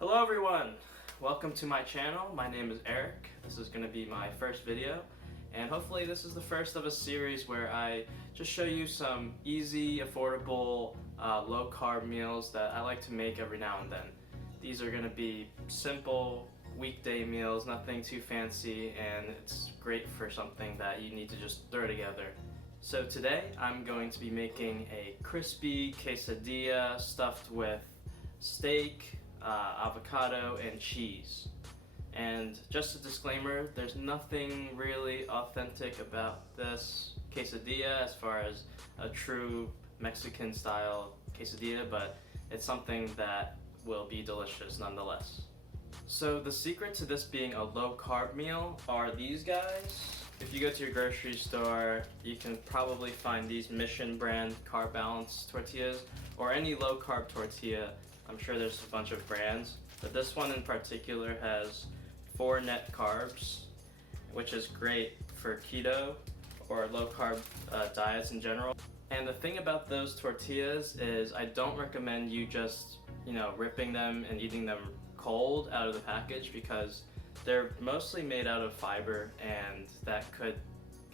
Hello everyone! Welcome to my channel. My name is Eric. This is going to be my first video, and hopefully this is the first of a series where I just show you some easy, affordable, low-carb meals that I like to make every now and then. These are going to be simple weekday meals, nothing too fancy, and it's great for something that you need to just throw together. So today I'm going to be making a crispy quesadilla stuffed with steak, avocado, and cheese. And just a disclaimer, there's nothing really authentic about this quesadilla as far as a true Mexican style quesadilla, but it's something that will be delicious nonetheless. So the secret to this being a low carb meal are these guys. If you go to your grocery store, you can probably find these Mission brand Carb Balance tortillas or any low carb tortilla. I'm sure there's a bunch of brands, but this one in particular has 4 net carbs, which is great for keto or low carb diets in general. And the thing about those tortillas is I don't recommend you just, ripping them and eating them cold out of the package, because they're mostly made out of fiber and that could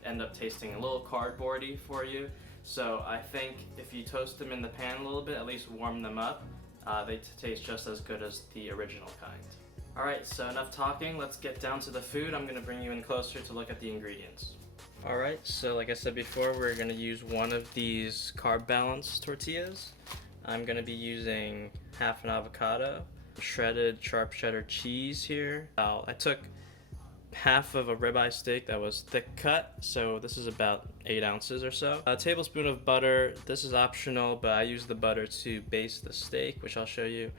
end up tasting a little cardboardy for you. So I think if you toast them in the pan a little bit, at least warm them up, they taste just as good as the original kind. Alright, so enough talking, let's get down to the food. I'm going to bring you in closer to look at the ingredients. Alright, so like I said before, we're going to use one of these Carb Balance tortillas. I'm going to be using half an avocado, shredded sharp cheddar cheese here. I took half of a ribeye steak that was thick cut, so this is about 8 ounces or so. A tablespoon of butter. This is optional, but I use the butter to baste the steak, which I'll show you.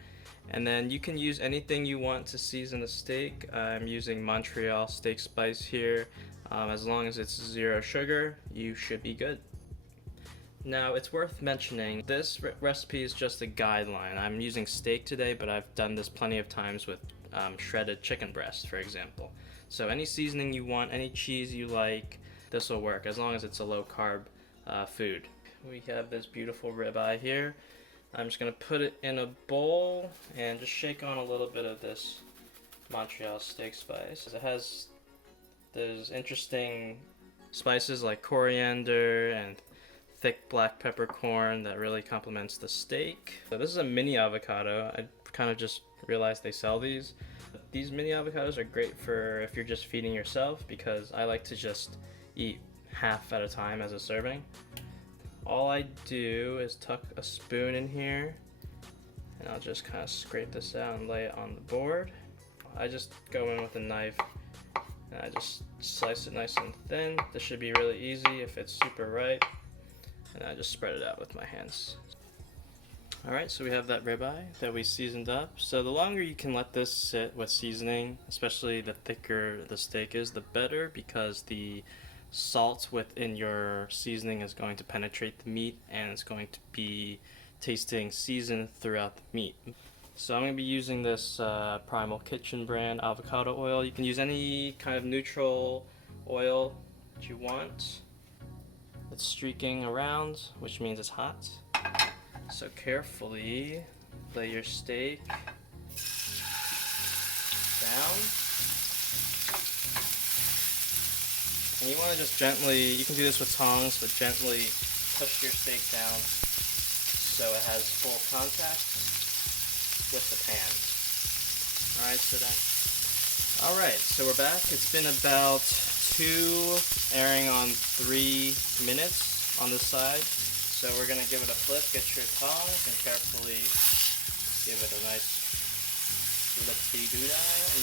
And then you can use anything you want to season the steak. I'm using Montreal steak spice here. As long as it's 0 sugar, you should be good. Now, it's worth mentioning, this recipe is just a guideline. I'm using steak today, but I've done this plenty of times with shredded chicken breast, for example. So any seasoning you want, any cheese you like, this will work, as long as it's a low-carb food. We have this beautiful ribeye here. I'm just going to put it in a bowl and just shake on a little bit of this Montreal steak spice. It has those interesting spices like coriander and thick black peppercorn that really complements the steak. So this is a mini-avocado. I kind of just realized they sell these. These mini-avocados are great for if you're just feeding yourself, because I like to just eat half at a time as a serving. All I do is tuck a spoon in here, and I'll just kind of scrape this out and lay it on the board. I just go in with a knife, and I just slice it nice and thin. This should be really easy if it's super ripe. And I just spread it out with my hands. Alright, so we have that ribeye that we seasoned up. So the longer you can let this sit with seasoning, especially the thicker the steak is, the better, because the salt within your seasoning is going to penetrate the meat and it's going to be tasting seasoned throughout the meat. So I'm going to be using this Primal Kitchen brand avocado oil. You can use any kind of neutral oil that you want. It's streaking around, which means it's hot. So carefully lay your steak down. And you want to just gently, you can do this with tongs, but gently push your steak down so it has full contact with the pan. Alright, so we're back. It's been about 2 airing on 3 minutes on this side. So we're going to give it a flip, get your tongs, and carefully give it a nice flip-de-doo-dah.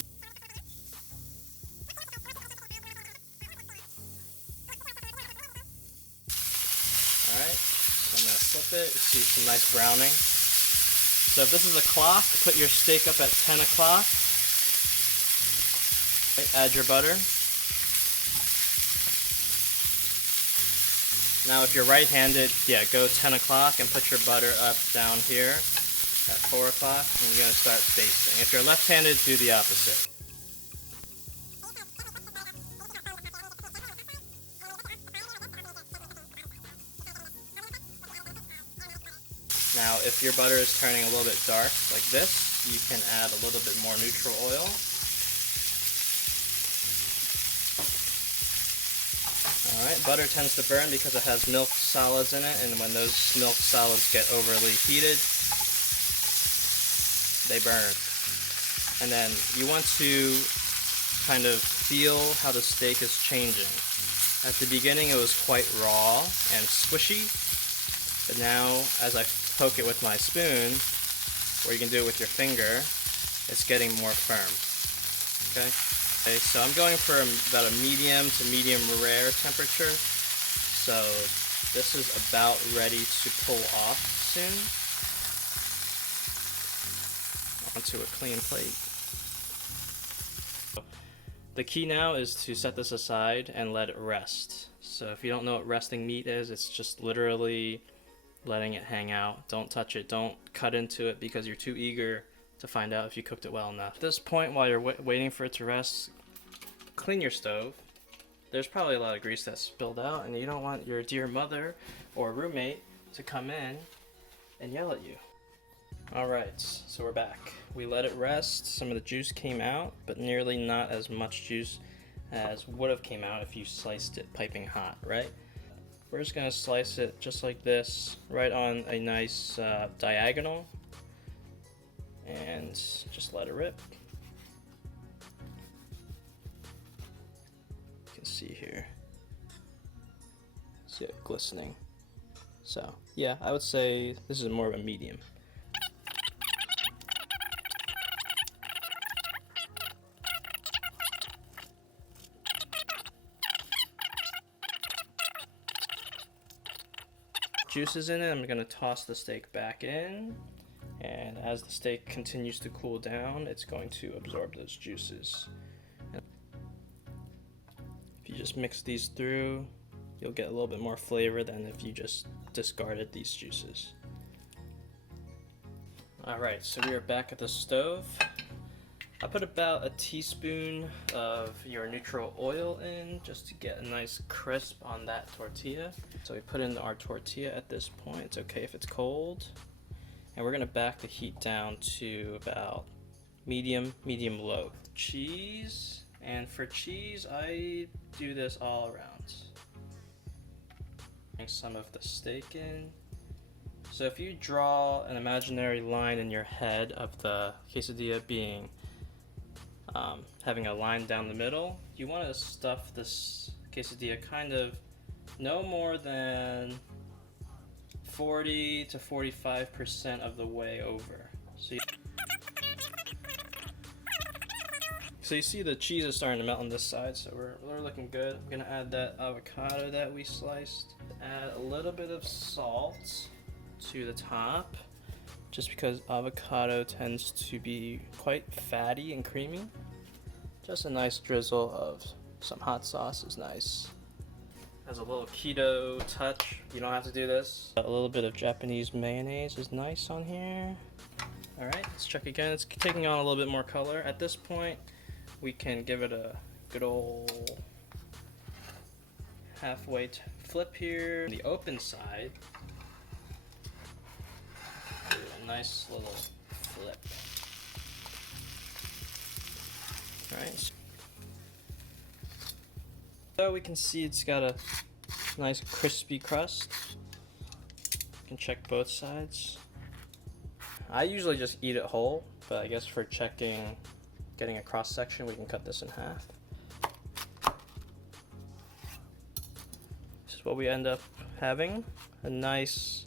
Alright, so I'm going to flip it. You see some nice browning. So if this is a clock, put your steak up at 10 o'clock. Add your butter. Now if you're right-handed, go 10 o'clock and put your butter up down here at 4 o'clock, and you're going to start basting. If you're left-handed, do the opposite. Now if your butter is turning a little bit dark like this, you can add a little bit more neutral oil. Alright, butter tends to burn because it has milk solids in it, and when those milk solids get overly heated, they burn. And then you want to kind of feel how the steak is changing. At the beginning it was quite raw and squishy, but now as I poke it with my spoon, or you can do it with your finger, it's getting more firm. Okay? Okay, so I'm going for about a medium to medium rare temperature. So this is about ready to pull off soon. Onto a clean plate. The key now is to set this aside and let it rest. So if you don't know what resting meat is, it's just literally letting it hang out. Don't touch it, don't cut into it because you're too eager to find out if you cooked it well enough. At this point, while you're waiting for it to rest, clean your stove. There's probably a lot of grease that's spilled out, and you don't want your dear mother or roommate to come in and yell at you. Alright, so we're back. We let it rest. Some of the juice came out, but nearly not as much juice as would have came out if you sliced it piping hot, right? We're just going to slice it just like this, right on a nice diagonal, and just let it rip. You can see here. See it glistening. So, yeah, I would say this is more of a medium. Juices in it, I'm going to toss the steak back in, and as the steak continues to cool down, it's going to absorb those juices. If you just mix these through, you'll get a little bit more flavor than if you just discarded these juices. Alright, so we are back at the stove. I put about a teaspoon of your neutral oil in just to get a nice crisp on that tortilla. So we put in our tortilla at this point. It's okay if it's cold. And we're going to back the heat down to about medium low. Cheese, and for cheese I do this all around. Bring some of the steak in. So if you draw an imaginary line in your head of the quesadilla being having a line down the middle, you want to stuff this quesadilla kind of no more than 40 to 45% of the way over. So you see the cheese is starting to melt on this side, so we're looking good. I'm gonna add that avocado that we sliced. Add a little bit of salt to the top, just because avocado tends to be quite fatty and creamy. Just a nice drizzle of some hot sauce is nice. Has a little keto touch. You don't have to do this. A little bit of Japanese mayonnaise is nice on here. Alright, let's check again. It's taking on a little bit more color. At this point, we can give it a good old halfway flip here. On the open side, do a nice little flip. Alright. So we can see it's got a nice crispy crust. You can check both sides. I usually just eat it whole, but I guess for checking, getting a cross section, we can cut this in half. This is what we end up having. A nice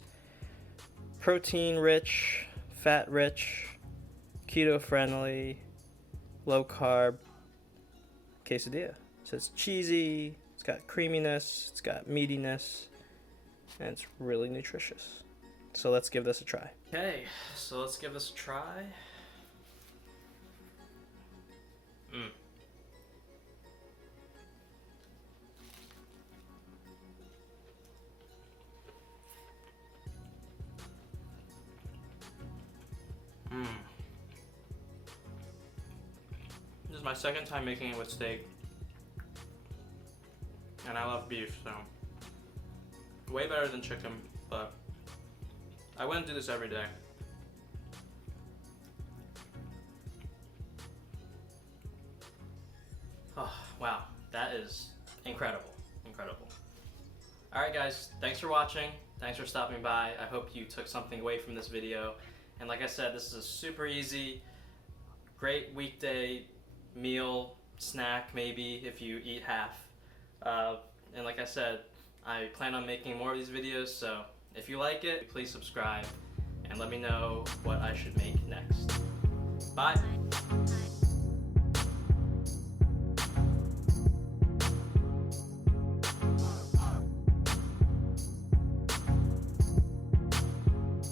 protein-rich, fat-rich, keto-friendly, low-carb quesadilla. So it's cheesy, it's got creaminess, it's got meatiness, and it's really nutritious. So let's give this a try. Okay, so let's give this a try. This is my second time making it with steak. And I love beef, so way better than chicken, but I wouldn't do this every day. Oh, wow, that is incredible, incredible. All right, guys, thanks for watching. Thanks for stopping by. I hope you took something away from this video. And like I said, this is a super easy, great weekday meal, snack maybe if you eat half. And like I said, I plan on making more of these videos, so if you like it, please subscribe and let me know what I should make next. Bye.